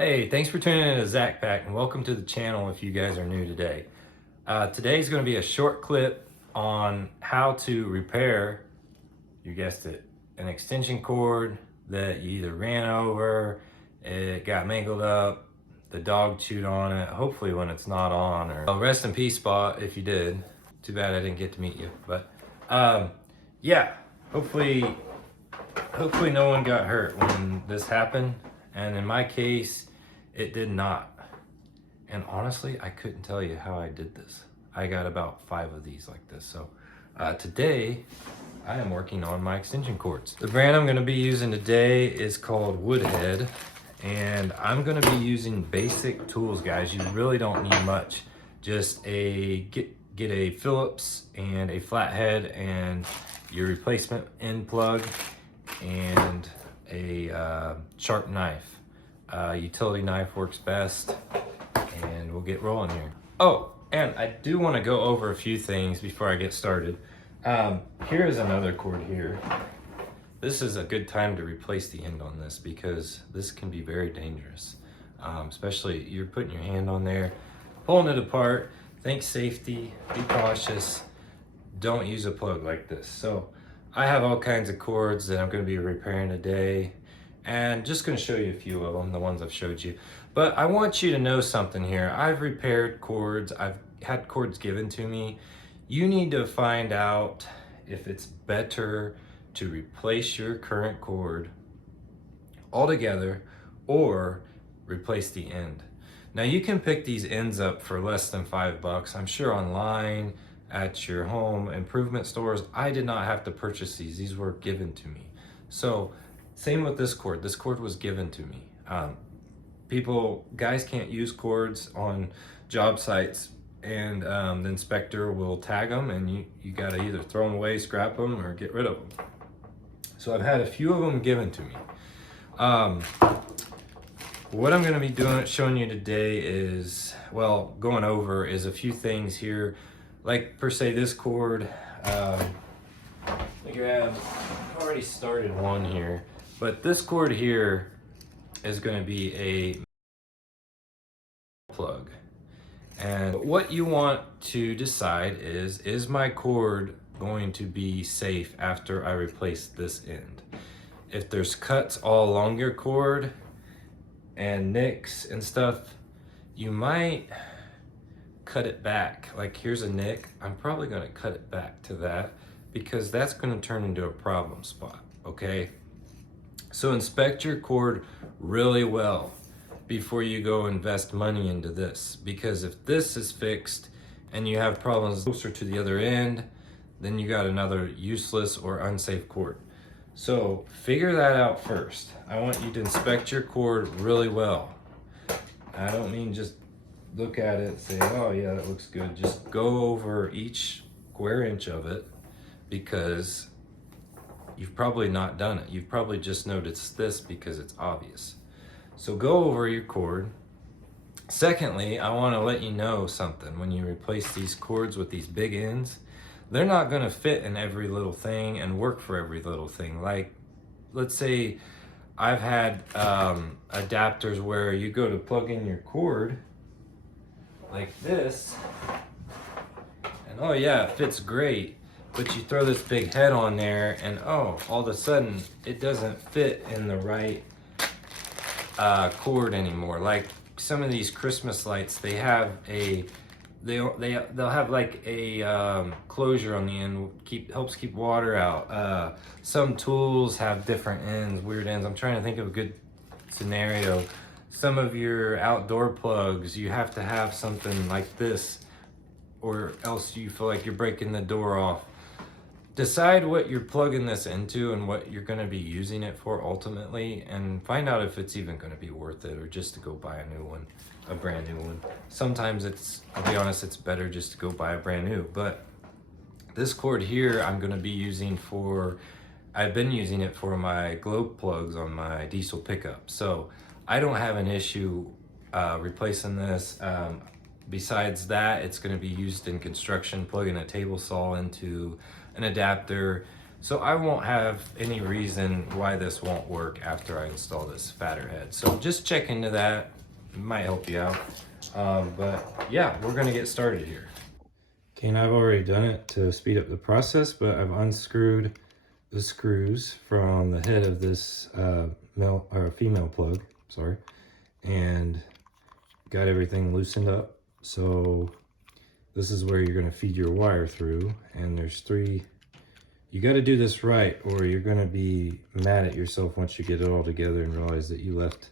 Hey, thanks for tuning in to Zach Pack and welcome to the channel if you guys are new today. Today's going to be a short clip on how to repair, you guessed it, an extension cord that you either ran over, it got mangled up, the dog chewed on it, hopefully when it's not on, or rest in peace Spot if you did. Too bad I didn't get to meet you, but yeah, hopefully no one got hurt when this happened, and in my case it did not. And honestly, I couldn't tell you how I did this. I got about 5 of these like this. So today I am working on my extension cords. The brand I'm going to be using today is called Woodhead, and I'm going to be using basic tools, guys. You really don't need much. Just get a Phillips and a flathead and your replacement end plug and a sharp knife. Utility knife works best, and we'll get rolling here. Oh, and I do want to go over a few things before I get started. Here is another cord here. This is a good time to replace the end on this because this can be very dangerous. Especially you're putting your hand on there, pulling it apart. Think safety, be cautious. Don't use a plug like this. So I have all kinds of cords that I'm going to be repairing today, and just going to show you a few of them, the ones I've showed you. But I want you to know something here. I've repaired cords. I've had cords given to me. You need to find out if it's better to replace your current cord altogether or replace the end. Now you can pick these ends up for less than $5. I'm sure online, at your home improvement stores. I did not have to purchase these. These were given to me. So same with this cord. This cord was given to me. Guys can't use cords on job sites, and the inspector will tag them, and you gotta either throw them away, scrap them, or get rid of them. So I've had a few of them given to me. What I'm gonna be showing you today is, well, going over is a few things here. Like per se this cord, I already started one here, but this cord here is going to be a plug. And what you want to decide is my cord going to be safe after I replace this end? If there's cuts all along your cord and nicks and stuff, you might cut it back. Like here's a nick, I'm probably going to cut it back to that because that's going to turn into a problem spot. Okay, so inspect your cord really well before you go invest money into this, because if this is fixed and you have problems closer to the other end, then you got another useless or unsafe cord. So figure that out first. I want you to inspect your cord really well. I don't mean just look at it, say, oh yeah, that looks good. Just go over each square inch of it, because you've probably not done it. You've probably just noticed this because it's obvious. So go over your cord. Secondly, I want to let you know something. When you replace these cords with these big ends, they're not going to fit in every little thing and work for every little thing. Like, let's say I've had adapters where you go to plug in your cord like this, and oh yeah, it fits great, but you throw this big head on there and oh, all of a sudden it doesn't fit in the right cord anymore. Like some of these Christmas lights, they have they'll have like a closure on the end, helps keep water out. Some tools have different ends, weird ends. I'm trying to think of a good scenario. Some of your outdoor plugs, you have to have something like this, or else you feel like you're breaking the door off. Decide what you're plugging this into and what you're going to be using it for ultimately, and find out if it's even going to be worth it, or just to go buy a new one, a brand new one. Sometimes I'll be honest, it's better just to go buy a brand new. But this cord here I'm going to be using I've been using it for my globe plugs on my diesel pickup. So I don't have an issue replacing this. Besides that, it's going to be used in construction, plugging a table saw into an adapter. So I won't have any reason why this won't work after I install this fatter head. So just check into that, it might help you out. But yeah, we're gonna get started here. Okay, and I've already done it to speed up the process, but I've unscrewed the screws from the head of this male or female plug, sorry, and got everything loosened up. So this is where you're going to feed your wire through, and there's three. You got to do this right, or you're going to be mad at yourself once you get it all together and realize that you left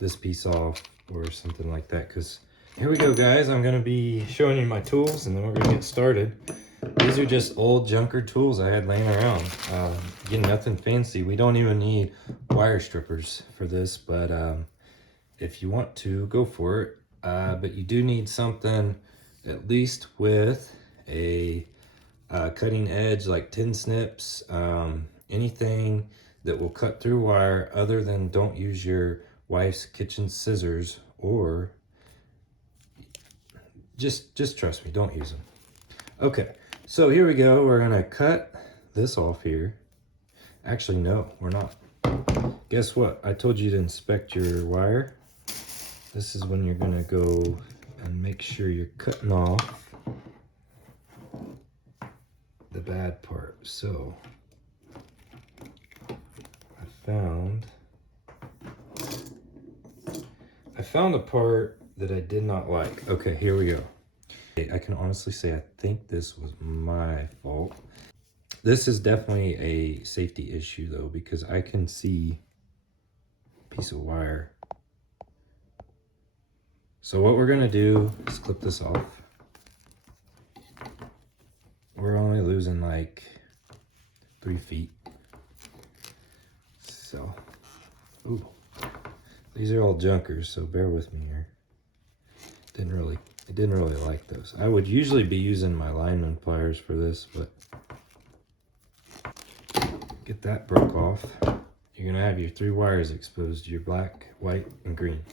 this piece off or something like that. Because here we go, guys. I'm going to be showing you my tools, and then we're going to get started. These are just old junker tools I had laying around. Again, nothing fancy. We don't even need wire strippers for this, but if you want to, go for it. But you do need something at least with a cutting edge, like tin snips, anything that will cut through wire, other than don't use your wife's kitchen scissors, or just trust me, don't use them. Okay, so here we go. We're gonna cut this off here. Actually, no, we're not. Guess what? I told you to inspect your wire. This is when you're gonna go and make sure you're cutting off the bad part. So I found a part that I did not like. Okay, here we go. I can honestly say I think this was my fault. This is definitely a safety issue though, because I can see a piece of wire. So what we're gonna do is clip this off. We're only losing like 3 feet. So, ooh, these are all junkers, so bear with me here. I didn't really like those. I would usually be using my lineman pliers for this, but get that broke off. You're gonna have your 3 wires exposed, your black, white, and green.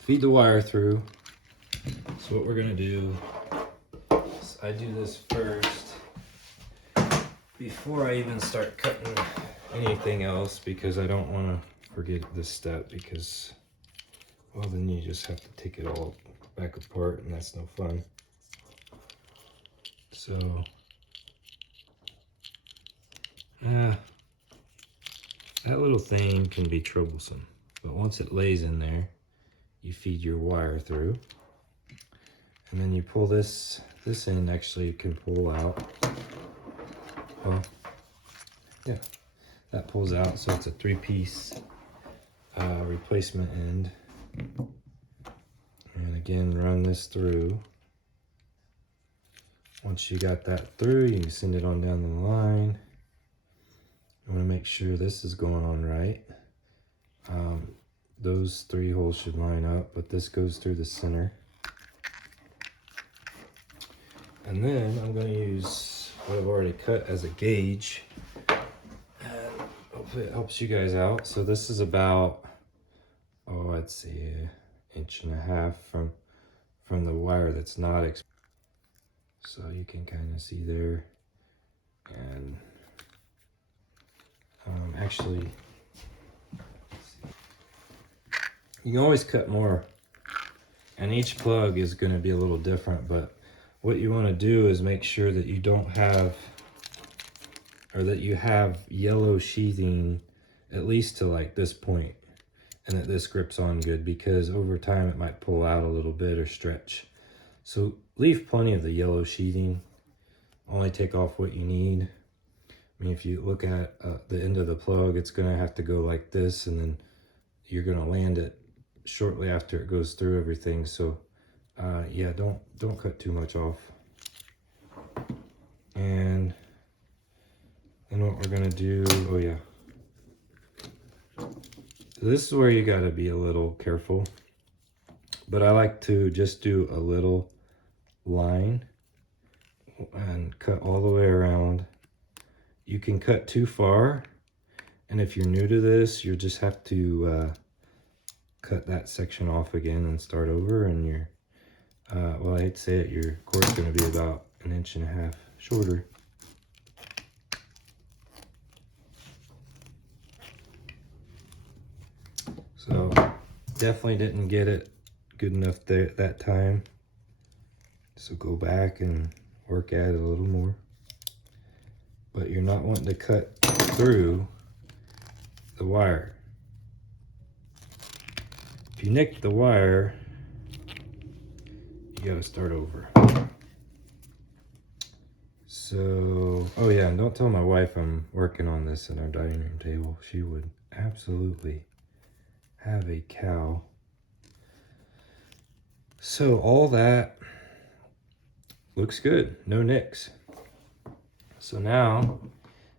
Feed the wire through. So what we're gonna do is I do this first before I even start cutting anything else, because I don't want to forget this step, because, well, then you just have to take it all back apart, and that's no fun. So that little thing can be troublesome, but once it lays in there, you feed your wire through, and then you pull this end. Actually, you can pull out. Well, yeah, that pulls out, so it's a 3-piece replacement end. And again, run this through. Once you got that through, you can send it on down the line. You want to make sure this is going on right. Those 3 holes should line up, but this goes through the center. And then I'm going to use what I've already cut as a gauge, and hopefully it helps you guys out. So this is about, oh, I'd say 1.5 inches from the wire that's not exposed. So you can kind of see there. And actually, you can always cut more, and each plug is going to be a little different, but what you want to do is make sure that you don't have, or that you have yellow sheathing at least to like this point, and that this grips on good, because over time it might pull out a little bit or stretch. So leave plenty of the yellow sheathing. Only take off what you need. I mean, if you look at the end of the plug, it's going to have to go like this, and then you're going to land it shortly after it goes through everything. So yeah, don't cut too much off. And then what we're going to do, oh yeah, this is where you got to be a little careful, but I like to just do a little line and cut all the way around. You can cut too far, and if you're new to this, you just have to cut that section off again and start over, and you're well, I hate to say it, your cord's going to be about 1.5 inches shorter. So definitely didn't get it good enough there at that time. So go back and work at it a little more. But you're not wanting to cut through the wire. If you nick the wire, you gotta start over. So, oh yeah, and don't tell my wife I'm working on this at our dining room table. She would absolutely have a cow. So all that looks good, no nicks. So now,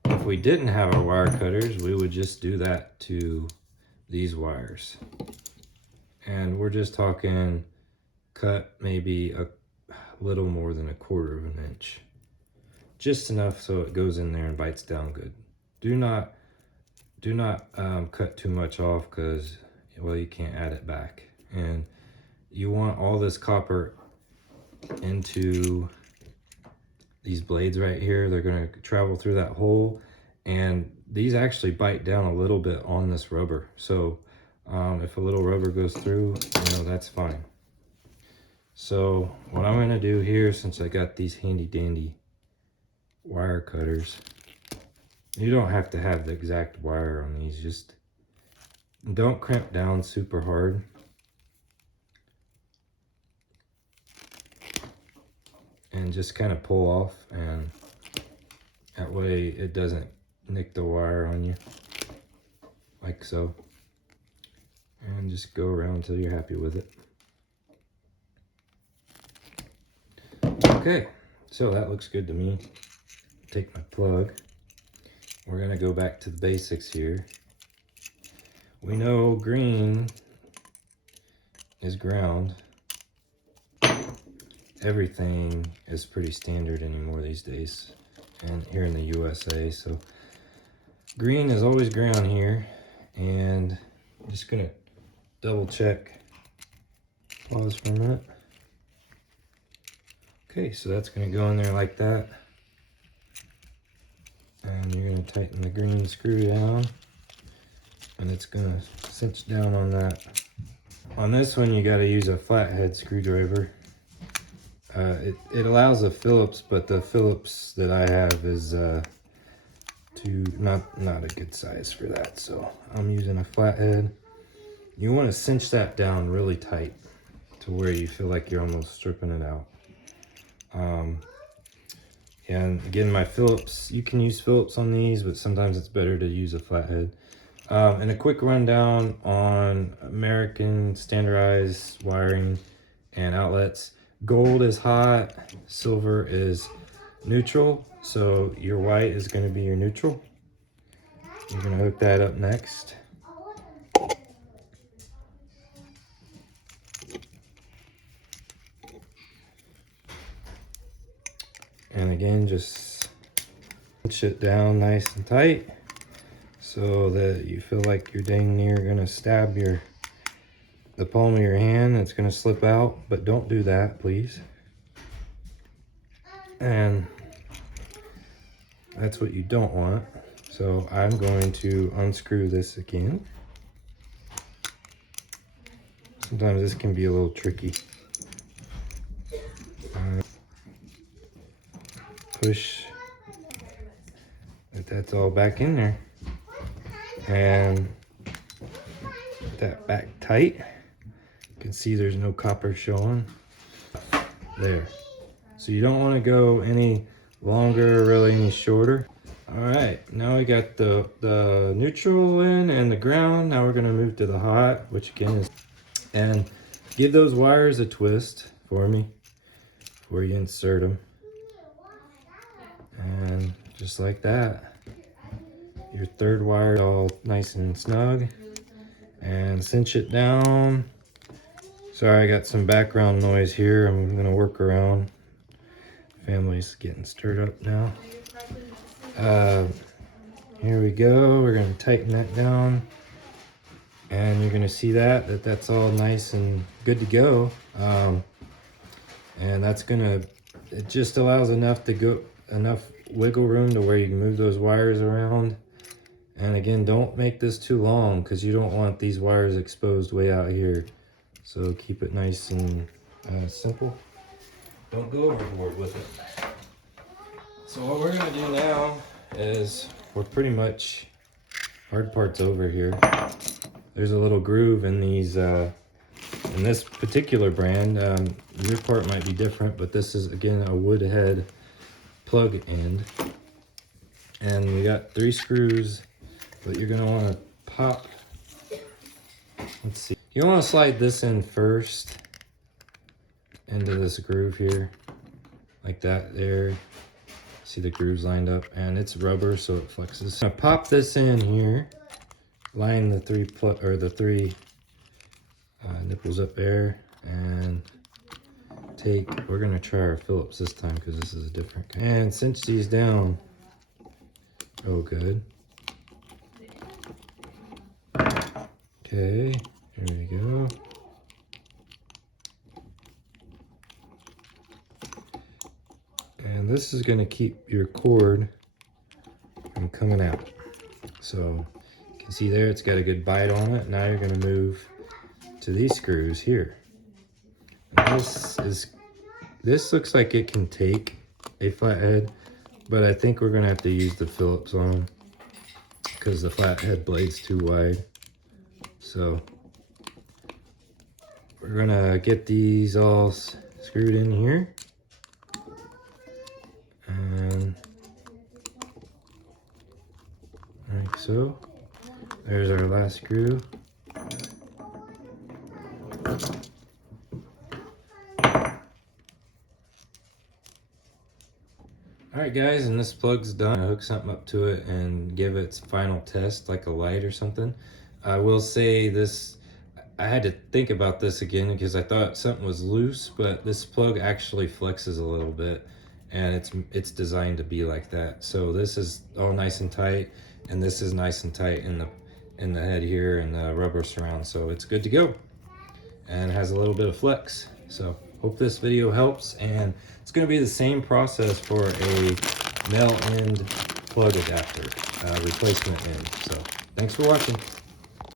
if we didn't have our wire cutters, we would just do that to these wires. And we're just talking cut maybe a little more than 1/4 inch. Just enough so it goes in there and bites down good. Do not cut too much off because, well, you can't add it back. And you want all this copper into these blades right here. They're going to travel through that hole, and these actually bite down a little bit on this rubber. So if a little rubber goes through, that's fine. So what I'm going to do here, since I got these handy dandy wire cutters, you don't have to have the exact wire on these, just don't crimp down super hard. And just kind of pull off, and that way it doesn't nick the wire on you, like so. And just go around until you're happy with it. Okay, so that looks good to me. Take my plug. We're gonna go back to the basics here. We know green is ground. Everything is pretty standard anymore these days, and here in the USA. So green is always ground here, and I'm just gonna double check. Pause for a minute. Okay, so that's gonna go in there like that. And you're gonna tighten the green screw down, and it's gonna cinch down on that. On this one, you gotta use a flathead screwdriver. It allows a Phillips, but the Phillips that I have is not a good size for that. So I'm using a flathead. You wanna cinch that down really tight to where you feel like you're almost stripping it out. And again, my Phillips, you can use Phillips on these, but sometimes it's better to use a flathead. And a quick rundown on American standardized wiring and outlets. Gold is hot, silver is neutral. So your white is going to be your neutral. You're going to hook that up next. And again, just cinch it down nice and tight so that you feel like you're dang near gonna stab the palm of your hand. It's gonna slip out, but don't do that, please. And that's what you don't want. So I'm going to unscrew this again. Sometimes this can be a little tricky. Push that's all back in there, and put that back tight. You can see there's no copper showing there. So you don't want to go any longer, really any shorter. All right, now we got the neutral in and the ground. Now we're gonna move to the hot, which again is, and give those wires a twist for me before you insert them. And just like that, your third wire all nice and snug, and cinch it down. Sorry, I got some background noise here. I'm gonna work around. Family's getting stirred up now. Here we go. We're gonna tighten that down, and you're gonna see that's all nice and good to go. And that's gonna, it just allows enough wiggle room to where you can move those wires around. And again, don't make this too long because you don't want these wires exposed way out here. So keep it nice and simple. Don't go overboard with it. So what we're gonna do now is we're pretty much, hard part's over here. There's a little groove in these, in this particular brand. Your part might be different, but this is again a woodhead plug end. And we got 3 screws, but you're gonna wanna pop, let's see. You wanna slide this in first into this groove here, like that there. See the grooves lined up, and it's rubber, so it flexes. I'm gonna pop this in here, line the 3 nipples up there, and we're gonna try our Phillips this time because this is a different kind. And cinch these down. Oh, good. Okay, here we go. And this is gonna keep your cord from coming out. So you can see there, it's got a good bite on it. Now you're gonna move to these screws here. And this looks like it can take a flathead, but I think we're gonna have to use the Phillips on them because the flathead blade's too wide. So we're gonna get these all screwed in here. And like so. There's our last screw. Alright guys, and this plug's done. I hook something up to it and give its final test, like a light or something. I will say this, I had to think about this again because I thought something was loose, but this plug actually flexes a little bit, and it's designed to be like that. So this is all nice and tight, and this is nice and tight in the head here and the rubber surround, so it's good to go. And it has a little bit of flex. So hope this video helps, and it's going to be the same process for a male end plug adapter, replacement end. So thanks for watching.